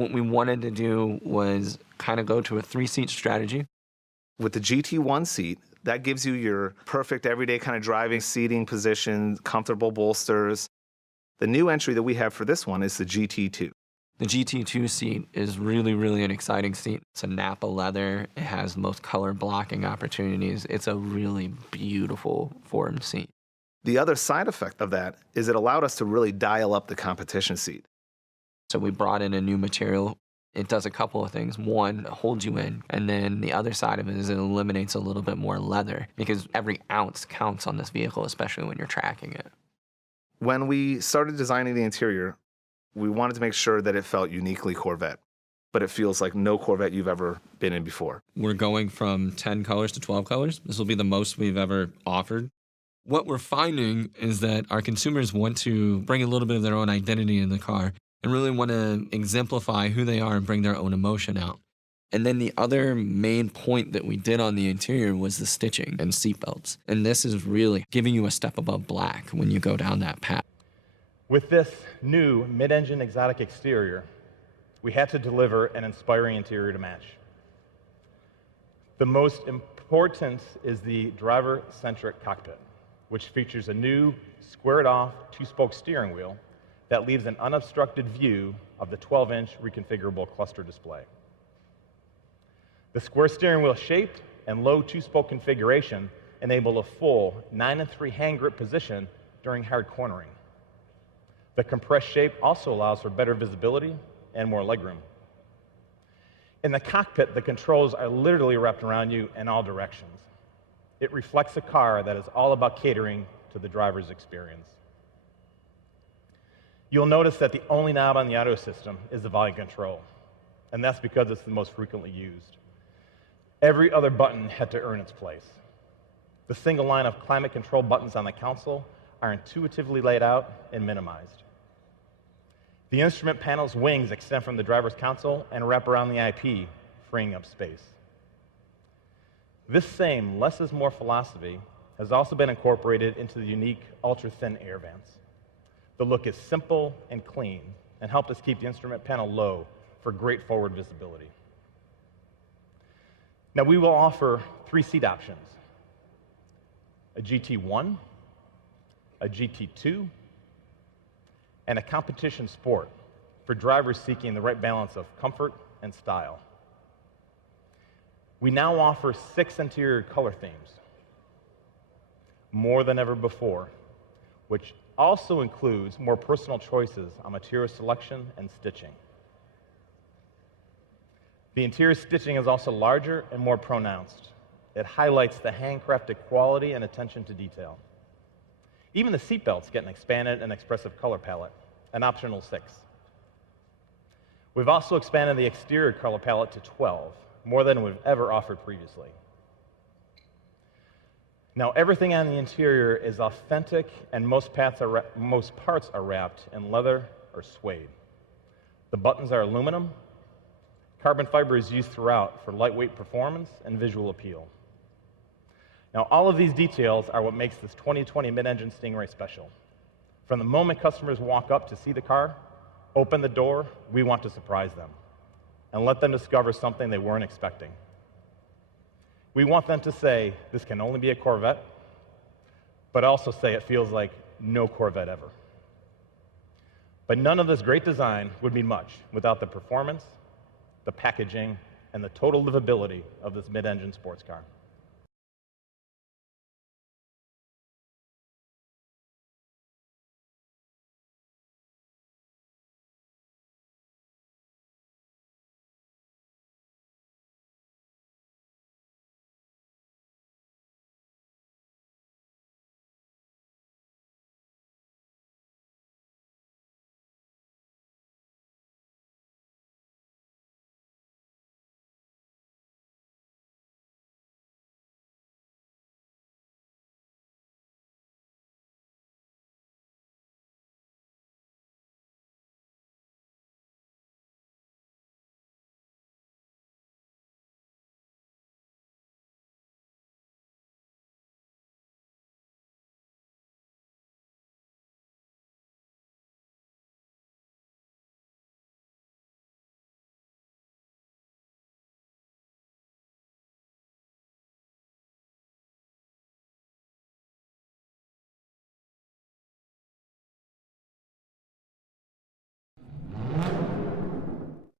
What we wanted to do was kind of go to a 3-seat strategy. With the GT1 seat, that gives you your perfect everyday kind of driving seating position, comfortable bolsters. The new entry that we have for this one is the GT2. The GT2 seat is really, really an exciting seat. It's a Napa leather. It has the most color blocking opportunities. It's a really beautiful formed seat. The other side effect of that is it allowed us to really dial up the competition seat. So we brought in a new material. It does a couple of things. One, it holds you in, and then the other side of it is it eliminates a little bit more leather because every ounce counts on this vehicle, especially when you're tracking it. When we started designing the interior, we wanted to make sure that it felt uniquely Corvette, but it feels like no Corvette you've ever been in before. We're going from 10 colors to 12 colors. This will be the most we've ever offered. What we're finding is that our consumers want to bring a little bit of their own identity in the car and really want to exemplify who they are and bring their own emotion out. And then the other main point that we did on the interior was the stitching and seatbelts. And this is really giving you a step above black when you go down that path. With this new mid-engine exotic exterior, we had to deliver an inspiring interior to match. The most important is the driver-centric cockpit, which features a new squared-off 2-spoke steering wheel that leaves an unobstructed view of the 12-inch reconfigurable cluster display. The square steering wheel shape and low 2-spoke configuration enable a full 9-3 hand grip position during hard cornering. The compressed shape also allows for better visibility and more legroom. In the cockpit, the controls are literally wrapped around you in all directions. It reflects a car that is all about catering to the driver's experience. You'll notice that the only knob on the audio system is the volume control, and that's because it's the most frequently used. Every other button had to earn its place. The single line of climate control buttons on the console are intuitively laid out and minimized. The instrument panel's wings extend from the driver's console and wrap around the IP, freeing up space. This same less is more philosophy has also been incorporated into the unique ultra-thin air vents. The look is simple and clean and helped us keep the instrument panel low for great forward visibility. Now we will offer 3 seat options: a GT1, a GT2, and a competition sport for drivers seeking the right balance of comfort and style. We now offer 6 interior color themes, more than ever before, which also includes more personal choices on material selection and stitching. The interior stitching is also larger and more pronounced. It highlights the handcrafted quality and attention to detail. Even the seatbelts get an expanded and expressive color palette, an optional 6. We've also expanded the exterior color palette to 12, more than we've ever offered previously. Now, everything on the interior is authentic, and most parts are wrapped in leather or suede. The buttons are aluminum. Carbon fiber is used throughout for lightweight performance and visual appeal. Now, all of these details are what makes this 2020 mid-engine Stingray special. From the moment customers walk up to see the car, open the door, we want to surprise them and let them discover something they weren't expecting. We want them to say, this can only be a Corvette, but also say it feels like no Corvette ever. But none of this great design would mean much without the performance, the packaging, and the total livability of this mid-engine sports car.